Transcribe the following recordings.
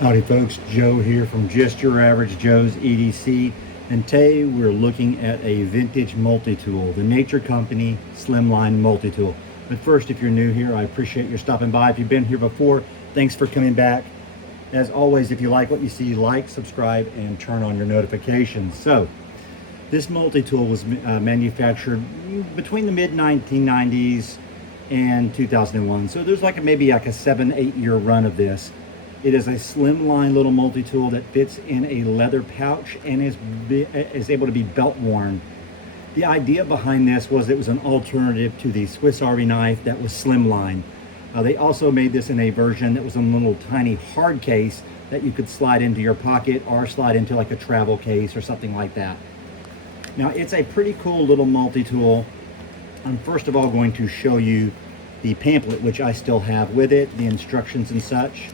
Howdy folks, Joe here from Just Your Average Joe's EDC, and today we're looking at a vintage multi-tool, the Nature Company Slimline Multi-Tool. But first, if you're new here, I appreciate your stopping by. If you've been here before, thanks for coming back. As always, if you like what you see, like, subscribe, and turn on your notifications. So, this multi-tool was manufactured between the mid-1990s and 2001. So there's maybe a 7-8 year run of this. It is a slimline little multi-tool that fits in a leather pouch and is able to be belt worn. The idea behind this was it was an alternative to the Swiss Army knife that was slimline. They also made this in a version that was a little tiny hard case that you could slide into your pocket or slide into like a travel case or something like that. Now it's a pretty cool little multi-tool. I'm first of all going to show you the pamphlet, which I still have with it, the instructions and such.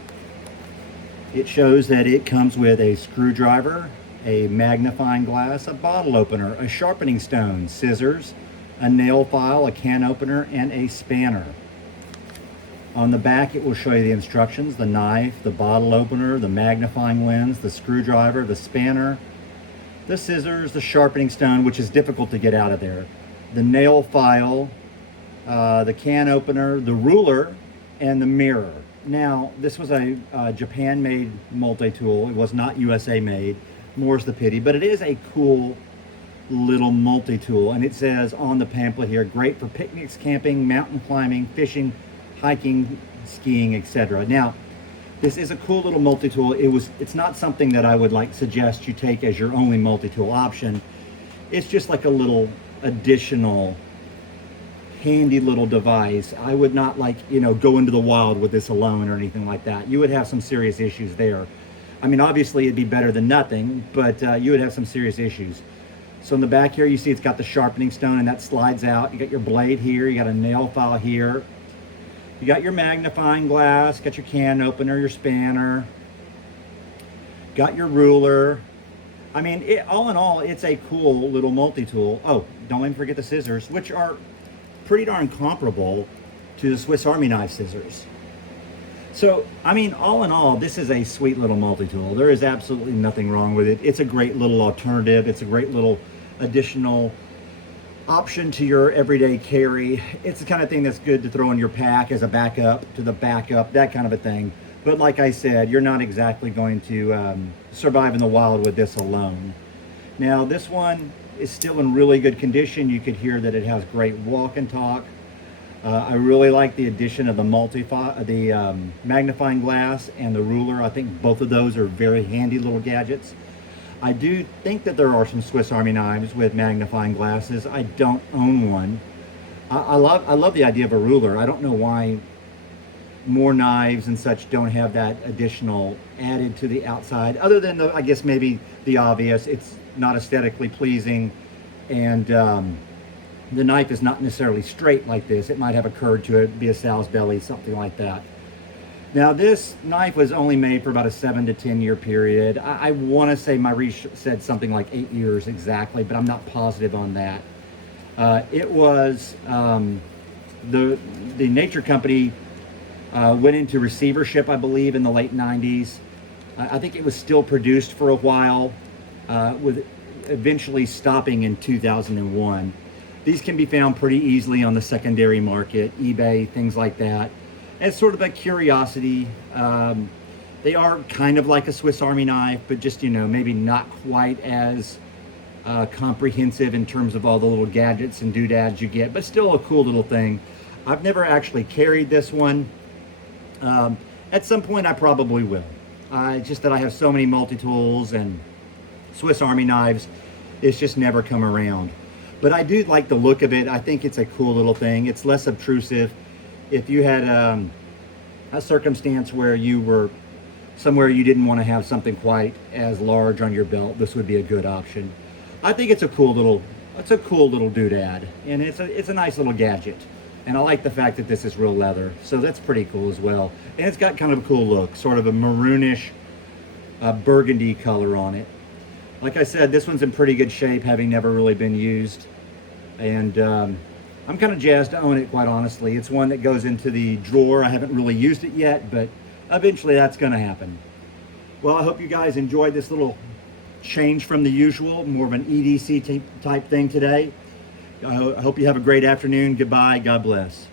It shows that it comes with a screwdriver, a magnifying glass, a bottle opener, a sharpening stone, scissors, a nail file, a can opener, and a spanner. On the back, it will show you the instructions, the knife, the bottle opener, the magnifying lens, the screwdriver, the spanner, the scissors, the sharpening stone, which is difficult to get out of there, the nail file, the can opener, the ruler, and the mirror. Now, this was a Japan-made multi-tool. It was not USA made, more's the pity, but it is a cool little multi-tool. And it says on the pamphlet here, great for picnics, camping, mountain climbing, fishing, hiking, skiing, etc. Now, this is a cool little multi-tool. It's not something that I would suggest you take as your only multi-tool option. It's just like a little additional handy little device. I would not go into the wild with this alone or anything like that. You would have some serious issues there. I mean, obviously it'd be better than nothing, but you would have some serious issues. So in the back here, you see it's got the sharpening stone and that slides out. You got your blade here, you got a nail file here. You got your magnifying glass, got your can opener, your spanner, got your ruler. I mean, all in all, it's a cool little multi-tool. Oh, don't even forget the scissors, which are pretty darn comparable to the Swiss Army knife scissors. So, I mean, all in all, this is a sweet little multi-tool. There is absolutely nothing wrong with it. It's a great little alternative. It's a great little additional option to your everyday carry. It's the kind of thing that's good to throw in your pack as a backup to the backup, that kind of a thing. But like I said, you're not exactly going to survive in the wild with this alone. Now, this one is still in really good condition. You could hear that it has great walk and talk. I really like the addition of the magnifying glass and the ruler. I think both of those are very handy little gadgets. I do think that there are some Swiss Army knives with magnifying glasses. I don't own one. I love the idea of a ruler. I don't know why more knives and such don't have that additional added to the outside, other than I guess maybe the obvious. It's not aesthetically pleasing, and the knife is not necessarily straight like this. It might have a curve to it, be a sow's belly, something like that. Now, this knife was only made for about a 7 to 10 year period. I want to say my research said something like 8 years exactly, but I'm not positive on that. It was the Nature Company went into receivership, I believe, in the late 90s. I think it was still produced for a while, with eventually stopping in 2001. These can be found pretty easily on the secondary market, eBay, things like that. As sort of a curiosity. They are kind of like a Swiss Army knife, but just, maybe not quite as comprehensive in terms of all the little gadgets and doodads you get, but still a cool little thing. I've never actually carried this one. At some point I probably will. It's just that I have so many multi-tools and Swiss Army knives, it's just never come around. But I do like the look of it. I think it's a cool little thing. It's less obtrusive. If you had a circumstance where you were somewhere you didn't want to have something quite as large on your belt, this would be a good option. I think it's a cool little doodad, and it's a nice little gadget. And I like the fact that this is real leather, so that's pretty cool as well. And it's got kind of a cool look, sort of a maroonish burgundy color on it. Like I said, this one's in pretty good shape, having never really been used. And I'm kind of jazzed to own it, quite honestly. It's one that goes into the drawer. I haven't really used it yet, but eventually that's going to happen. Well, I hope you guys enjoyed this little change from the usual, more of an EDC type thing today. I hope you have a great afternoon. Goodbye. God bless.